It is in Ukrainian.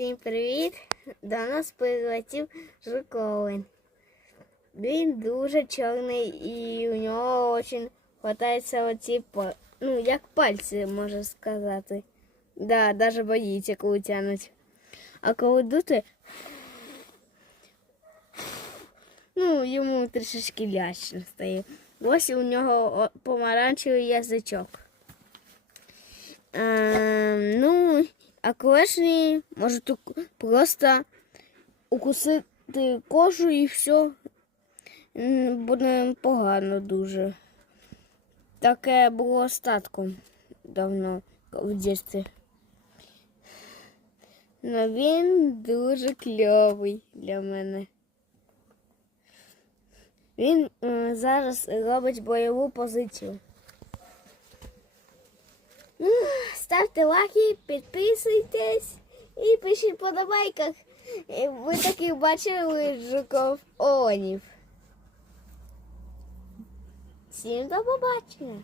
Всім привіт! До нас прилетів Жуковин. Він дуже чорний і у нього дуже хватається оці ну, як пальці, можна сказати. Да, навіть боїться, коли тянуть. А коли дути, ну, йому трішечки лячно стає. Ось у нього помаранчевий язичок. Ну, а клешні можуть просто укусити кожу і все. Буде погано дуже. Таке було статком давно в дитинстві. Ну він дуже кльовий для мене. Він зараз робить бойову позицію. Ставте лайки, підписуйтесь і пишіть по подобайках. Е, Ви таки бачили жуков Онів. Всім до побачення!